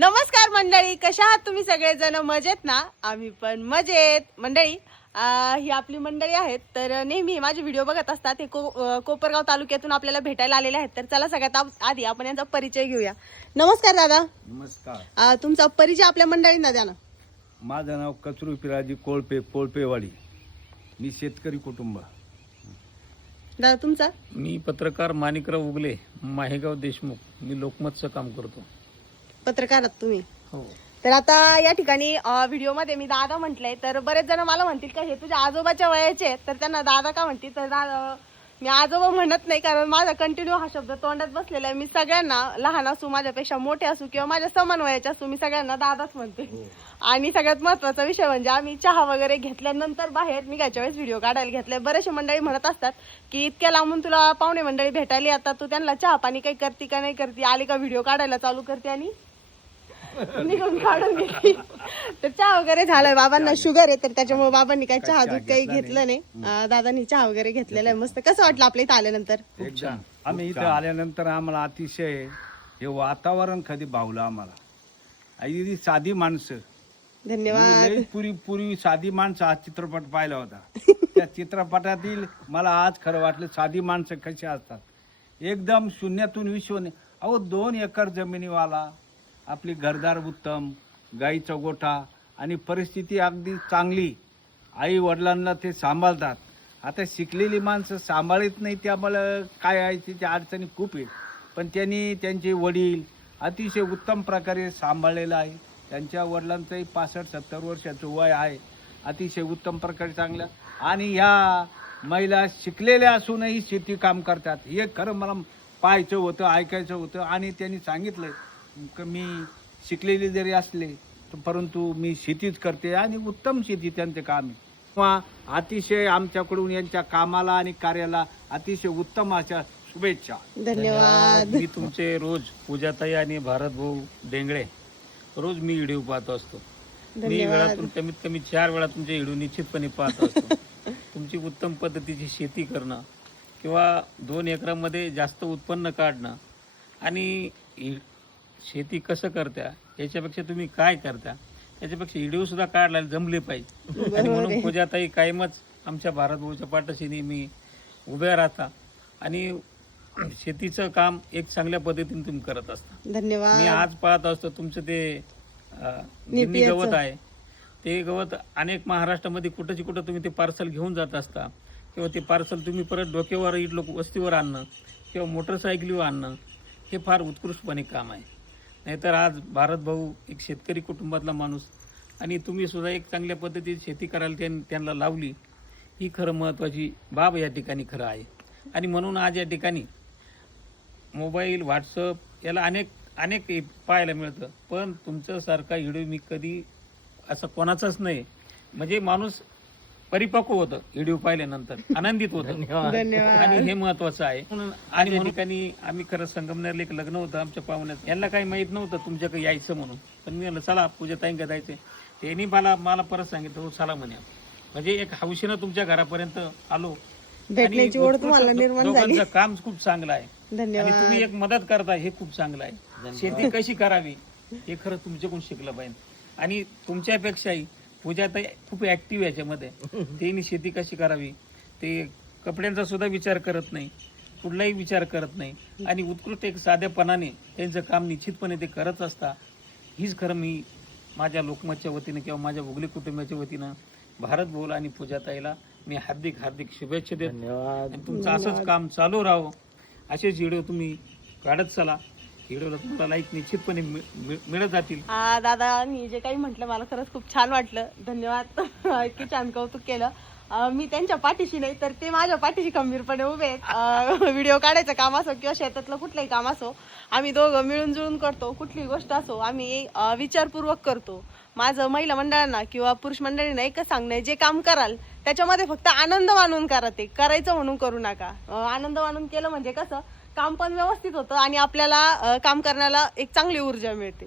नमस्कार मंडळी कशा आहात तुम्ही सगळेजण? मजेत ना? आम्ही पण मजेत. मंडळी ही आपली मंडळी आहेत तर नेहमी माझे व्हिडिओ बघत असतात. हे को कोपरगाव तालुक्यातून आपल्याला भेटायला आलेले आहेत. तर चला सगळ्यात आव- आधी आपण यांचा परिचय घेऊया. नमस्कार दादा. नमस्कार. अं, तुमचा परिचय आपल्या मंडळींना द्या ना. माझं नाव कचरू पिराजी कोळपे कोळपेवाडी. मी शेतकरी कुटुंब. दादा तुमचा? मी पत्रकार माणिकराव उगले माहेगाव देशमुख. मी लोकमतचं काम करतो. पत्रकार आहात तुम्ही. हो. तर आता या ठिकाणी व्हिडिओमध्ये मी दादा म्हटलंय तर बरेच जण मला म्हणतील का हे तुझ्या आजोबाच्या वयाचे आहेत, तर त्यांना दादा का म्हणतील? तर दादा मी आजोबा म्हणत नाही कारण माझा कंटिन्यू हा शब्द तोंडात बसलेला आहे. मी सगळ्यांना लहान असू माझ्यापेक्षा मोठे असू किंवा माझ्या समान वयाचे असू मी सगळ्यांना दादाच म्हणते. आणि सगळ्यात महत्त्वाचा विषय म्हणजे आम्ही चहा वगैरे घेतल्यानंतर बाहेर निघायच्या वेळेस व्हिडिओ काढायला घेतले. बरेचसे मंडळी म्हणत असतात की इतक्या लांबून तुला पाहुणे मंडळी भेटायला आता तू त्यांना चहा पाणी काही करते का नाही करते? आली का व्हिडिओ काढायला चालू करते आणि? निघून काढून घेतली. तर चहा वगैरे झालाय बाबांना शुगर आहे तर त्याच्यामुळे बाबांनी काही चहा दूध काही घेतलं नाही. अं, दादांनी चहा वगैरे घेतलेला आहे. मस्त. कसं वाटलं आपल्या इथं आल्यानंतर? एकदम. आम्ही इथं आल्यानंतर आम्हाला अतिशय हे वातावरण कधी भावलं आम्हाला. आणि ही साधी माणसं. मी धन्यवाद लई पूर्वी पूर्वी साधी माणसं हा चित्रपट पाहिला होता. त्या चित्रपटातील मला आज खरं वाटलं साधी माणसं कशी असतात. एकदम शून्यातून विश्वने अहो दोन एकर जमिनीवाला आपली घरदार उत्तम गाईचा गोठा आणि परिस्थिती अगदी चांगली. आई वडिलांना ते सांभाळतात. आता शिकलेली माणसं सांभाळत नाही त्यामुळं काय आहे तिच्या अडचणी खूप आहेत. पण त्यांनी त्यांचे वडील अतिशय उत्तम प्रकारे सांभाळलेलं आहे. त्यांच्या वडिलांचंही पासष्ट सत्तर वर्षाचं वय आहे. अतिशय उत्तम प्रकारे चांगलं. आणि ह्या महिला शिकलेल्या असूनही शेती काम करतात. हे खरं मला पाहायचं होतं ऐकायचं होतं आणि त्यांनी सांगितलं की मी शिकलेली जरी असले तर परंतु मी शेतीच करते आणि उत्तम शेती त्यांचं काम आहे. किंवा अतिशय आमच्याकडून यांच्या कामाला आणि कार्याला अतिशय उत्तम अशा शुभेच्छा. धन्यवाद. मी तुमचे रोज पूजाताई आणि भारत भाऊ डेंगळे रोज मी व्हिडिओ पाहत असतो. मी. वेळातून कमीत कमी चार वेळा तुमचे व्हिडिओ निश्चितपणे पाहत असतो. तुमची उत्तम पद्धतीची शेती करणं किंवा दोन एकरामध्ये जास्त उत्पन्न काढणं आणि शेती कसं करत्या याच्यापेक्षा तुम्ही काय करता याच्यापेक्षा व्हिडिओ सुद्धा काढायला जमले पाहिजे. आणि म्हणून पूजाताई कायमच आमच्या भारत भाऊच्या पाठीशी नेहमी उभ्या राहता आणि शेतीचं काम एक चांगल्या पद्धतीने तुम्ही करत असता. मी धन्यवाद आज पाहत असतो तुमचं ते गिन्नी. गवत आहे. ते गवत अनेक महाराष्ट्रामध्ये कुठंची कुठं तुम्ही ते पार्सल घेऊन जात असता किंवा ते पार्सल तुम्ही परत डोक्यावर इडलो वस्तीवर आणणं किंवा मोटरसायकलीवर आणणं हे फार उत्कृष्टपणे काम आहे. नाहीतर आज भारत भाऊ एक शेतकरी कुटुंबातला माणूस आणि तुम्ही सुद्धा एक चांगल्या पद्धतीत शेती करायला त्यां- त्यांना लावली ही खरं महत्त्वाची बाब या ठिकाणी खरं आहे. आणि म्हणून आज या ठिकाणी मोबाईल व्हॉट्सअप याला अनेक अनेक पाहायला मिळतं. पण तुमच्यासारखा व्हिडिओ मी कधी असं कोणाचाच नाही. म्हणजे माणूस परिपक्व होतं. व्हिडिओ पाहिल्यानंतर. आनंदित होतं. धन्यवाद. आणि हे महत्वाचं आहे. म्हणून आणि या ठिकाणी आम्ही खरं संगमनेरला एक लग्न होतं आमच्या पाहुण्यात यांना काही माहीत नव्हतं तुमच्याकडे यायचं म्हणून. पण मी म्हणलं चला पूजा ताईंका जायचं त्यांनी मला मला परत सांगितलं हो चला म्हणे. म्हणजे एक हौशीनं तुमच्या घरापर्यंत आलो. भेटण्याची आणि ओढ तुम्हाला उत्कृष्ट निर्माण झाली. दोघांचं काम खूप चांगलं आहे. आणि धन्यवाद. तुम्ही एक मदत करता हे खूप चांगलं आहे. शेती कशी करावी हे खरं तुमच्याकडून शिकलं पाहिजे. आणि तुमच्यापेक्षाही पूजा तर खूप ऍक्टिव्ह याच्यामध्ये. त्यांनी शेती कशी करावी? ते कपड्यांचा सुद्धा विचार करत नाही. कुठलाही विचार करत नाही. आणि उत्कृष्ट एक साध्यापणाने त्यांचं काम निश्चितपणे ते करत असता हीच खरं मी माझ्या लोकमतच्या वतीनं किंवा माझ्या उगली कुटुंबाच्या वतीनं भारत बोल आणि पूजाताईला मी हार्दिक हार्दिक शुभेच्छा देतो. तुमचं असंच काम चालू राहो. असेच व्हिडिओ तुम्ही काढत चला. व्हिडिओला तुम्हाला लाईक निश्चितपणे मिळत जातील. हा दादानी जे काही म्हटलं मला खरंच खूप छान वाटलं. धन्यवाद. इतकी छान कौतुक केलं. अं, मी त्यांच्या पाठीशी नाही तर ते माझ्या पाठीशी खंबीरपणे उभे आहेत. व्हिडिओ काढायचं काम असो किंवा शेतातलं कुठलंही काम असो आम्ही दोघं मिळून जुळून करतो. कुठलीही गोष्ट असो आम्ही अं, विचारपूर्वक करतो. माझं महिला मंडळांना किंवा पुरुष मंडळींना एकच सांगणं आहे, जे काम कराल त्याच्यामध्ये फक्त आनंद मानून करा ते. करायचं म्हणून करू नका. अं, आनंद मानून केलं म्हणजे कसं काम पण व्यवस्थित होतं आणि आपल्याला काम करण्याला एक चांगली ऊर्जा मिळते.